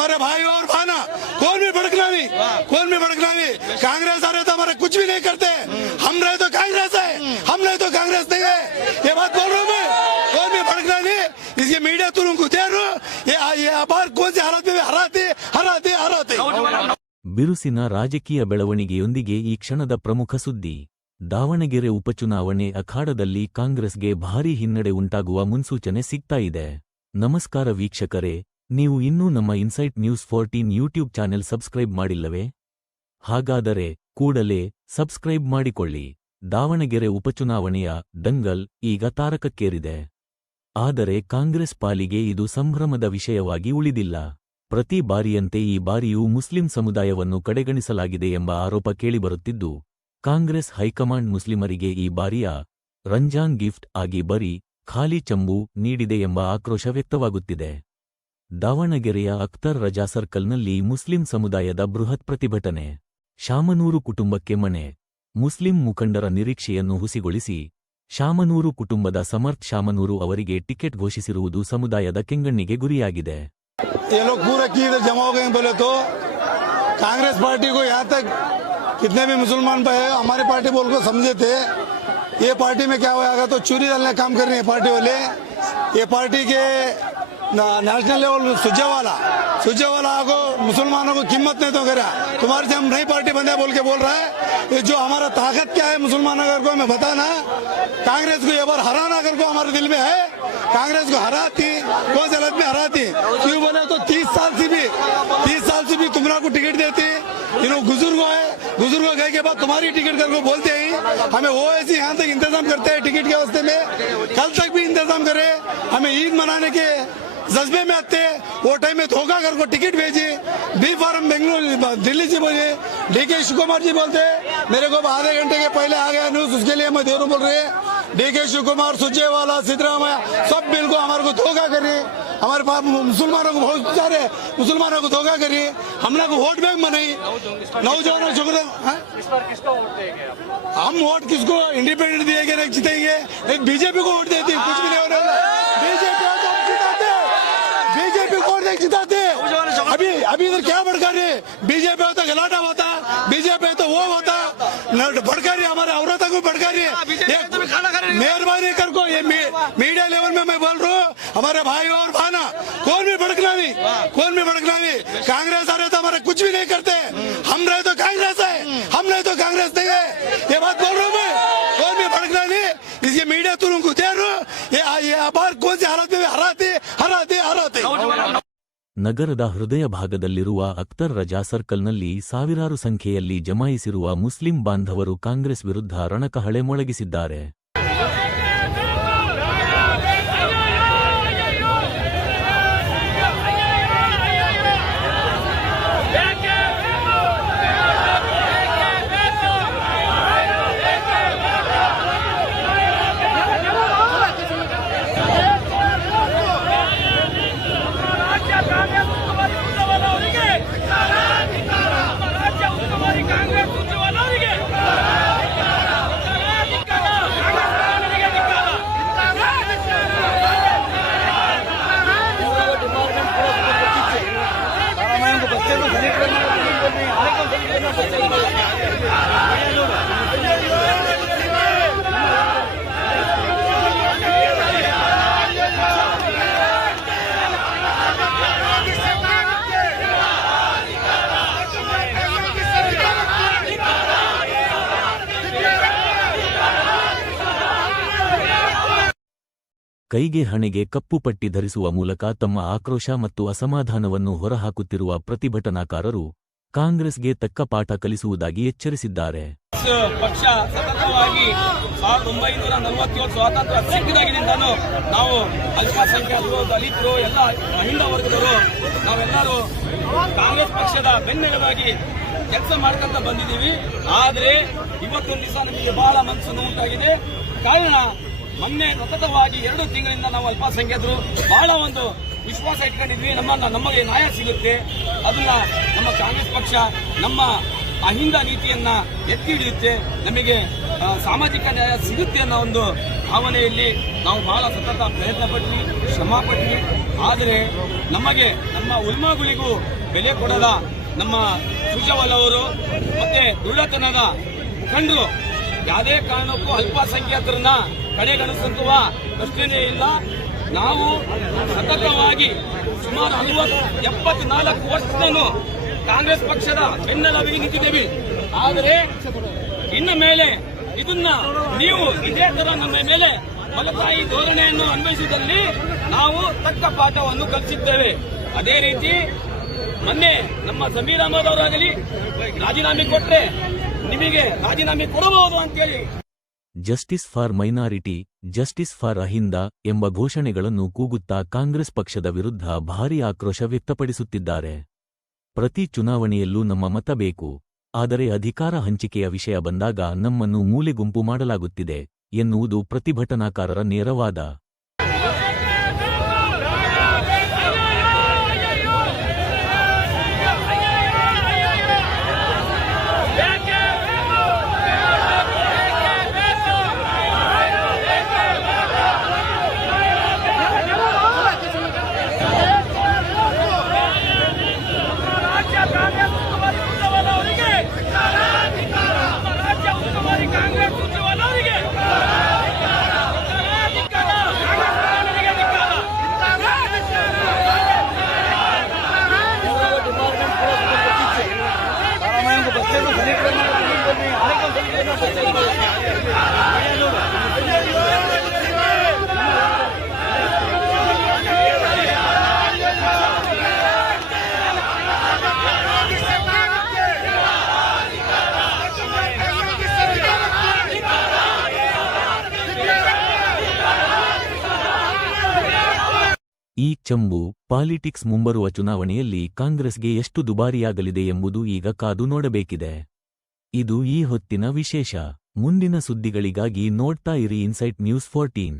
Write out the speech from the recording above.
हमारे भाई और भाना कौन भी भड़कना नहीं। कांग्रेस आ रहे तो हमारे कुछ भी नहीं करते, हम रहे तो कांग्रेस है, हम रहे तो कांग्रेस नहीं है। ये बात बोल रहा हूँ मैं, कौन भी भड़कना नहीं। इसके मीडिया तुरंत दे रो ये अबार कौन सी हालत में हराते। ಬಿರುಸಿನ ರಾಜಕೀಯ ಬೆಳವಣಿಗೆಯೊಂದಿಗೆ ಈ ಕ್ಷಣದ ಪ್ರಮುಖ ಸುದ್ದಿ. ದಾವಣಗೆರೆ ಉಪಚುನಾವಣೆ ಅಖಾಡದಲ್ಲಿ ಕಾಂಗ್ರೆಸ್ಗೆ ಭಾರೀ ಹಿನ್ನಡೆ ಉಂಟಾಗುವ ಮುನ್ಸೂಚನೆ ಸಿಗ್ತಾ ಇದೆ. ನಮಸ್ಕಾರ ವೀಕ್ಷಕರೇ, ನೀವು ಇನ್ನೂ ನಮ್ಮ Insight News 14 YouTube channel subscribe ಮಾಡಿಲ್ಲವೇ? ಹಾಗಾದರೆ ಕೂಡಲೇ ಸಬ್ಸ್ಕ್ರೈಬ್ ಮಾಡಿಕೊಳ್ಳಿ. ದಾವಣಗೆರೆ ಉಪಚುನಾವಣೆಯ ದಂಗಲ್ ಈಗ ತಾರಕಕ್ಕೇರಿದೆ. ಆದರೆ ಕಾಂಗ್ರೆಸ್ ಪಾಲಿಗೆ ಇದು ಸಂಭ್ರಮದ ವಿಷಯವಾಗಿ ಉಳಿದಿಲ್ಲ. ಪ್ರತಿ ಬಾರಿಯಂತೆ ಈ ಬಾರಿಯೂ ಮುಸ್ಲಿಂ ಸಮುದಾಯವನ್ನು ಕಡೆಗಣಿಸಲಾಗಿದೆ ಎಂಬ ಆರೋಪ ಕೇಳಿಬರುತ್ತಿದ್ದು, ಕಾಂಗ್ರೆಸ್ ಹೈಕಮಾಂಡ್ ಮುಸ್ಲಿಮರಿಗೆ ಈ ಬಾರಿಯ ರಂಜಾನ್ ಗಿಫ್ಟ್ ಆಗಿ ಬರೀ ಖಾಲಿ ಚಂಬು ನೀಡಿದೆ ಎಂಬ ಆಕ್ರೋಶ ವ್ಯಕ್ತವಾಗುತ್ತಿದೆ. ದಾವಣಗೆರೆಯ ಅಖ್ತರ್ ರಜಾ ಸರ್ಕಲ್ನಲ್ಲಿ ಮುಸ್ಲಿಂ ಸಮುದಾಯದ ಬೃಹತ್ ಪ್ರತಿಭಟನೆ. ಶಾಮನೂರು ಕುಟುಂಬಕ್ಕೆ ಮನೆ. ಮುಸ್ಲಿಂ ಮುಖಂಡರ ನಿರೀಕ್ಷೆಯನ್ನು ಹುಸಿಗೊಳಿಸಿ ಶಾಮನೂರು ಕುಟುಂಬದ ಸಮರ್ಥ್ ಶಾಮನೂರು ಅವರಿಗೆ ಟಿಕೆಟ್ ಘೋಷಿಸಿರುವುದು ಸಮುದಾಯದ ಕೆಂಗಣ್ಣಿಗೆ ಗುರಿಯಾಗಿದೆ. ये लोग पूरा की इधर जमा हो गए बोले तो कांग्रेस पार्टी को यहाँ तक कितने भी मुसलमान भाई हमारी पार्टी बोल को समझे थे। ये पार्टी में क्या होगा तो चोरी डालने काम कर रहे हैं पार्टी वाले। ये पार्टी के नेशनल लेवल सुजेवाला को मुसलमानों को कीमत नहीं तो करा, तुम्हारे से हम नई पार्टी बंदे बोल के बोल रहा है। ये जो हमारा ताकत क्या है मुसलमानों को हमें बताना। कांग्रेस को ये बार हराना कर को हमारे दिल में है। कांग्रेस को हराती कौन सी हालत में हराती क्यों बोले तो 30 साल से भी तुम्हारा को टिकट देती। बुजुर्ग गए के बाद तुम्हारी टिकट कर को बोलते ही हमें वो ऐसी यहाँ तक इंतजाम करते हैं टिकट के वास्ते में। कल तक भी इंतजाम करे, हमें ईद मनाने के जज्बे में आते वो टाइम में धोखा कर को टिकट भेजी। बी फार्म बेंगलुरु दिल्ली से बोले डीके शिव कुमार जी बोलते मेरे को आधे घंटे के पहले आ गया न्यूज, उसके लिए मैं देर बोल रहे डीके शिव कुमार सुरजेवाला सिद्धरामैया सब बिल को हमारे को धोखा करिए। हमारे पास मुसलमानों को बहुत सारे मुसलमानों को धोखा करिए। हमने को वोट बैंक बनाई नौजवानों छोकरा। हम वोट किसको इंडिपेंडेंट दिएंगे नहीं जीतेंगे, बीजेपी को वोट देते कुछ भी नहीं होने वाला। बीजेपी को वोट जिताते अभी इधर क्या भड़का रही है? बीजेपी होता गलाटा होता, बीजेपी तो वो होता भड़का रही है, हमारे औरतों को भड़का रही है। मेहरबानी कर को ये मीडिया लेवल में मैं बोल रहा हूँ, हमारे भाई और भाना कौन भी भड़कना नहीं। कांग्रेस आ रहे तो हमारे कुछ भी नहीं करते, हम रहे तो कांग्रेस है, हम रहे तो कांग्रेस नहीं है। ये बात बोल रहा हूँ मैं, कौन भी भड़कना नहीं। इसके मीडिया तुरंत दे रो ये अबार कौन सी हालत में हराते। ನಗರದ ಹೃದಯ ಭಾಗದಲ್ಲಿರುವ ಅಖ್ತರ್ ರಜಾ ಸರ್ಕಲ್ನಲ್ಲಿ ಸಾವಿರಾರು ಸಂಖ್ಯೆಯಲ್ಲಿ ಜಮಾಯಿಸಿರುವ ಮುಸ್ಲಿಂ ಬಾಂಧವರು ಕಾಂಗ್ರೆಸ್ ವಿರುದ್ಧ ರಣಕಹಳೆ ಮೊಳಗಿಸಿದ್ದಾರೆ. ಕೈಗೆ ಹಣೆಗೆ ಕಪ್ಪು ಪಟ್ಟಿ ಧರಿಸುವ ಮೂಲಕ ತಮ್ಮ ಆಕ್ರೋಶ ಮತ್ತು ಅಸಮಾಧಾನವನ್ನು ಹೊರಹಾಕುತ್ತಿರುವ ಪ್ರತಿಭಟನಾಕಾರರು ಕಾಂಗ್ರೆಸ್ಗೆ ತಕ್ಕ ಪಾಠ ಕಲಿಸುವುದಾಗಿ ಎಚ್ಚರಿಸಿದ್ದಾರೆ. ಪಕ್ಷ ಸತತವಾಗಿ 1947 ಸ್ವಾತಂತ್ರ್ಯ ಸಿಕ್ಕಿದಾಗಿನಿಂದಲೂ ನಾವು ಅಲ್ಪಸಂಖ್ಯಾತರು, ದಲಿತರು, ಎಲ್ಲ ಮಹಿಳಾ ವರ್ಗದವರು ನಾವೆಲ್ಲರೂ ಕಾಂಗ್ರೆಸ್ ಪಕ್ಷದ ಬೆನ್ನೆಲುಬಾಗಿ ಕೆಲಸ ಮಾಡ್ಕೊಂತ ಬಂದಿದ್ದೀವಿ. ಆದರೆ ಇವತ್ತೊಂದು ದಿವಸ ನಮಗೆ ಬಹಳ ಮನಸ್ಸು ನೋವುಂಟಾಗಿದೆ. ಕಾರಣ ಮೊನ್ನೆ ಸತತವಾಗಿ 2 ತಿಂಗಳಿಂದ ನಾವು ಅಲ್ಪಸಂಖ್ಯಾತರು ಬಹಳ ಒಂದು ವಿಶ್ವಾಸ ಇಟ್ಕೊಂಡಿದ್ವಿ, ನಮಗೆ ನ್ಯಾಯ ಸಿಗುತ್ತೆ, ಅದನ್ನ ನಮ್ಮ ಕಾಂಗ್ರೆಸ್ ಪಕ್ಷ ನಮ್ಮ ಅಹಿಂದ ನೀತಿಯನ್ನ ಎತ್ತಿ ಹಿಡಿಯುತ್ತೆ, ನಮಗೆ ಸಾಮಾಜಿಕ ನ್ಯಾಯ ಸಿಗುತ್ತೆ ಅನ್ನೋ ಒಂದು ಭಾವನೆಯಲ್ಲಿ ನಾವು ಬಹಳ ಸತತ ಪ್ರಯತ್ನ ಪಟ್ವಿ. ಶ್ರಮ ಪಟ್ವಿ. ಆದರೆ ನಮಗೆ ನಮ್ಮ ಉಲ್ಮಾಗಳಿಗೂ ಬೆಲೆ ಕೊಡದ ನಮ್ಮ ಸುಜಾವಾಲ ಅವರು ಮತ್ತೆ ದುಳ್ಳತನದ ಮುಖಂಡರು ಯಾವುದೇ ಕಾರಣಕ್ಕೂ ಅಲ್ಪಸಂಖ್ಯಾತರನ್ನ ಕಡೆಗಣಿಸುವ ಪ್ರಶ್ನೆಯೇ ಇಲ್ಲ. ನಾವು ಸತತವಾಗಿ ಸುಮಾರು 74 ವರ್ಷವನ್ನು ಕಾಂಗ್ರೆಸ್ ಪಕ್ಷದ ಬೆನ್ನೆಲುಬಿಗೆ ನಿಂತಿದ್ದೇವೆ. ಆದರೆ ಇನ್ನು ಮೇಲೆ ಇದನ್ನ ನೀವು ಇದೇ ತರ ನಮ್ಮ ಮೇಲೆ ಮಲತಾಯಿ ಧೋರಣೆಯನ್ನು ಅನ್ವಯಿಸಿದಲ್ಲಿ ನಾವು ತಕ್ಕ ಪಾಠವನ್ನು ಕಲಿಸಿದ್ದೇವೆ. ಅದೇ ರೀತಿ ಮೊನ್ನೆ ನಮ್ಮ ಸಮೀರ್ ಅಹಮದ್ ಅವರಾಗಲಿ ರಾಜೀನಾಮೆ ಕೊಟ್ರೆ ನಿಮಗೆ ರಾಜೀನಾಮೆ ಕೊಡಬಹುದು ಅಂತೇಳಿ justice for minority, justice for Ahinda ಎಂಬ ಘೋಷಣೆಗಳನ್ನು ಕೂಗುತ್ತಾ ಕಾಂಗ್ರೆಸ್ ಪಕ್ಷದ ವಿರುದ್ಧ ಭಾರೀ ಆಕ್ರೋಶ ವ್ಯಕ್ತಪಡಿಸುತ್ತಿದ್ದಾರೆ. ಪ್ರತಿ ಚುನಾವಣೆಯಲ್ಲೂ ನಮ್ಮ ಮತ ಬೇಕು, ಆದರೆ ಅಧಿಕಾರ ಹಂಚಿಕೆಯ ವಿಷಯ ಬಂದಾಗ ನಮ್ಮನ್ನು ಮೂಲೆಗುಂಪು ಮಾಡಲಾಗುತ್ತಿದೆ ಎನ್ನುವುದು ಪ್ರತಿಭಟನಾಕಾರರ ನೇರ ವಾದ. ಈ ಚಂಬು ಪಾಲಿಟಿಕ್ಸ್ ಮುಂಬರುವ ಚುನಾವಣೆಯಲ್ಲಿ ಕಾಂಗ್ರೆಸ್ಗೆ ಎಷ್ಟು ದುಬಾರಿಯಾಗಲಿದೆ ಎಂಬುದು ಈಗ ಕಾದು ನೋಡಬೇಕಿದೆ. ಇದು ಈ ಹೊತ್ತಿನ ವಿಶೇಷ. ಮುಂದಿನ ಸುದ್ದಿಗಳಿಗಾಗಿ ನೋಡ್ತಾ ಇರಿ ಇನ್ಸೈಟ್ ನ್ಯೂಸ್ 14.